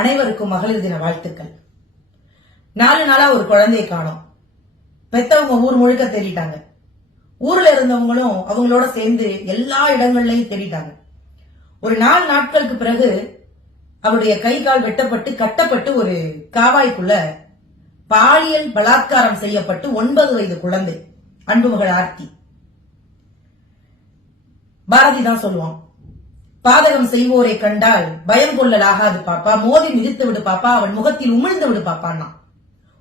அனைவருக்கும் மகளிர் தின வாழ்த்துக்கள். 4 நாளா ஒரு குழந்தையை காணோம். பெத்தவங்க ஊர் முழுக்க தேடிட்டாங்க. ஊர்ல இருந்தவங்களும் அவங்களோட சேர்ந்து எல்லா இடங்கள்லயும் தேடிட்டாங்க. ஒரு 4 நாட்களுக்கு பிறகு அவருடைய கை கால் வெட்டப்பட்டு கட்டப்பட்டு ஒரு காவாய்க்குள்ள பாலியல் பலாத்காரம் செய்யப்பட்டு 9 வயது குழந்தை அன்புமகள் ஆர்த்தி. பாரதி தான் சொல்லுவான், பாதகம் செய்வோரை கண்டால் பயம் கொள்ளலாகாது பாப்பா, மோதி மிதித்து விடு பாப்பா, அவன் முகத்தில் உமிழ்ந்து விடு பாப்பான்னா.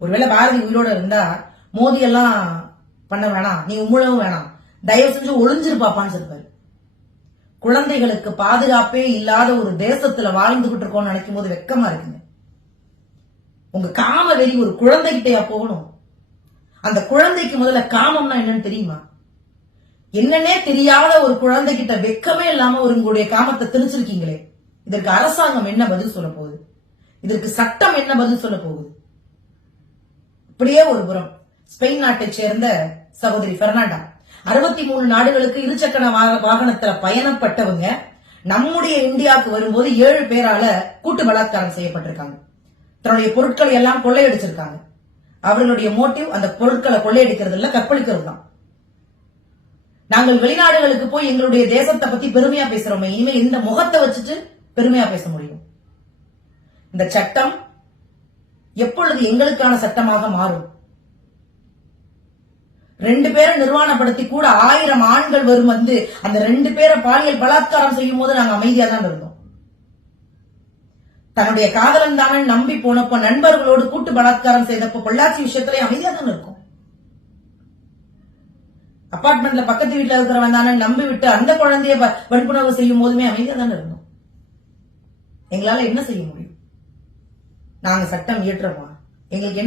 ஒருவேளை பாரதி உயிரோட இருந்தா மோதி எல்லாம் பண்ண வேணாம், நீ உமிழவும் வேணாம், தயவு செஞ்சு ஒளிஞ்சிரு பாப்பான்னு சொல்லுவாரு. குழந்தைகளுக்கு பாதுகாப்பே இல்லாத ஒரு தேசத்துல வாழ்ந்துகிட்டு இருக்கோம்னு நினைக்கும் போது வெக்கமா இருக்குங்க. உங்க காம வெறி ஒரு குழந்தைகிட்டயா போகணும்? அந்த குழந்தைக்கு முதல்ல காமம்னா என்னன்னு தெரியுமா? என்னன்னே தெரியாத ஒரு குழந்தைகிட்ட வெக்கமே இல்லாம ஒரு உங்களுடைய காமத்தை திணிச்சிருக்கீங்களே, இதற்கு அரசாங்கம் என்ன பதில் சொல்ல போகுது? இதற்கு சட்டம் என்ன பதில் சொல்ல போகுது? இப்படியே ஒரு புறம் ஸ்பெயின் நாட்டை சேர்ந்த சகோதரி பெர்னாண்டா 63 நாடுகளுக்கு இருசக்கர வாகனத்துல பயணப்பட்டவங்க நம்முடைய இந்தியாவுக்கு வரும்போது 7 பேரால கூட்டு பலாத்காரம் செய்யப்பட்டிருக்காங்க. தன்னுடைய பொருட்களை எல்லாம் கொள்ளையடிச்சிருக்காங்க. அவர்களுடைய மோட்டிவ் அந்த பொருட்களை கொள்ளையடிக்கிறது இல்ல, கற்பழிக்கிறது தான். நாங்கள் வெளிநாடுகளுக்கு போய் எங்களுடைய தேசத்தை பத்தி பெருமையா பேசுறோமே, இனிமே இந்த முகத்தை வச்சுட்டு பெருமையா பேச முடியும்? இந்த சட்டம் எப்பொழுது எங்களுக்கான சட்டமாக மாறும்? 2 பேரை நிர்வாணப்படுத்தி கூட 1000 ஆண்கள் வரும் வந்து அந்த 2 பேரை பாலியல் பலாத்காரம் செய்யும் போது நாங்க அமைதியா தான் இருந்தோம். தன்னுடைய காதலன் தானே நம்பி போனப்ப நண்பர்களோடு கூட்டு பலாத்காரம் செய்தப்ப பொள்ளாச்சி விஷயத்திலே அமைதியா தான் இருக்கும். அபார்ட்மெண்ட்ல பக்கத்து வீட்டுல இருக்கிறவன் தானே நம்பி விட்டு அந்த குழந்தைய வன்புணர்வு செய்யும் போதுமே அமைதியா தான் இருந்தோம். எங்களால என்ன செய்ய முடியும்? நாங்க சட்டம் இயற்றோமா? எங்களுக்கு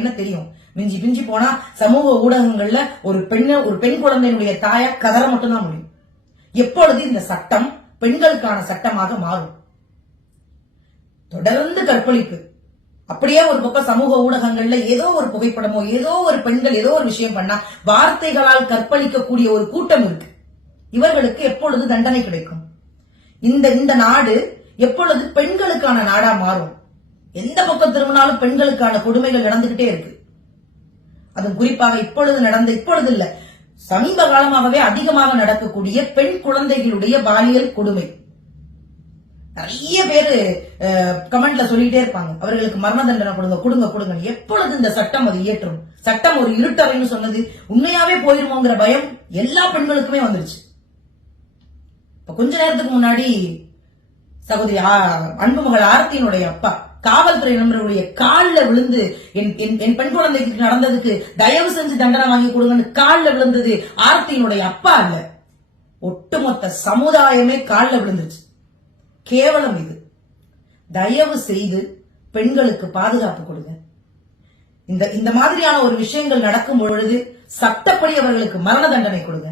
என்ன தெரியும்? மிஞ்சி பிஞ்சி போனா சமூக ஊடகங்கள்ல ஒரு பெண் குழந்தையினுடைய தாயா கதற மட்டும்தான் முடியும். எப்பொழுது இந்த சட்டம் பெண்களுக்கான சட்டமாக மாறும்? தொடர்ந்து கற்பழிப்பு, அப்படியே ஒரு பக்கம் சமூக ஊடகங்கள்ல ஏதோ ஒரு புகைப்படமோ ஏதோ ஒரு பெண்கள் ஏதோ ஒரு விஷயம் பண்ணா வார்த்தைகளால் கற்பழிக்கக்கூடிய ஒரு கூட்டம் இருக்கு. இவர்களுக்கு எப்பொழுது தண்டனை கிடைக்கும்? இந்த நாடு எப்பொழுது பெண்களுக்கான நாடா மாறும்? எந்த பக்கம் திரும்பினாலும் பெண்களுக்கான கொடுமைகள் நடந்துகிட்டே இருக்கு. அதுவும் குறிப்பாக இப்பொழுது இல்ல, சமீப காலமாகவே அதிகமாக நடக்கக்கூடிய பெண் குழந்தைகளுடைய பாலியல் கொடுமை. நிறைய பேரு கமெண்ட்ல சொல்லிட்டே இருப்பாங்க, அவர்களுக்கு மரண தண்டனை கொடுங்க. எப்பொழுது இந்த சட்டம் அது இயற்றும்? சட்டம் ஒரு இருட்டறைன்னு சொன்னது உண்மையாவே போயிருமோங்கிற பயம் எல்லா பெண்களுக்குமே வந்துருச்சு. கொஞ்ச நேரத்துக்கு முன்னாடி சகோதரி அன்புமகள் ஆர்த்தியினுடைய அப்பா காவல்துறை நண்பர்களுடைய காலில் விழுந்து என் பெண் குழந்தைக்கு நடந்ததுக்கு தயவு செஞ்சு தண்டனை வாங்கி கொடுங்கன்னு காலில் விழுந்தது ஆர்த்தியினுடைய அப்பா அல்ல, ஒட்டுமொத்த சமுதாயமே காலில் விழுந்துச்சு. கேவலம் இது. தயவு செய்து பெண்களுக்கு பாதுகாப்பு கொடுங்க. இந்த மாதிரியான ஒரு விஷயங்கள் நடக்கும் பொழுது சட்டப்படி அவர்களுக்கு மரண தண்டனை கொடுங்க.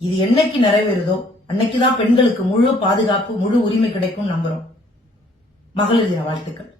இது என்னைக்கு நிறைவேறுதோ அன்னைக்குதான் பெண்களுக்கு முழு பாதுகாப்பு, முழு உரிமை கிடைக்கும் நம்புறோம். மகளிர் தின வாழ்த்துக்கள்.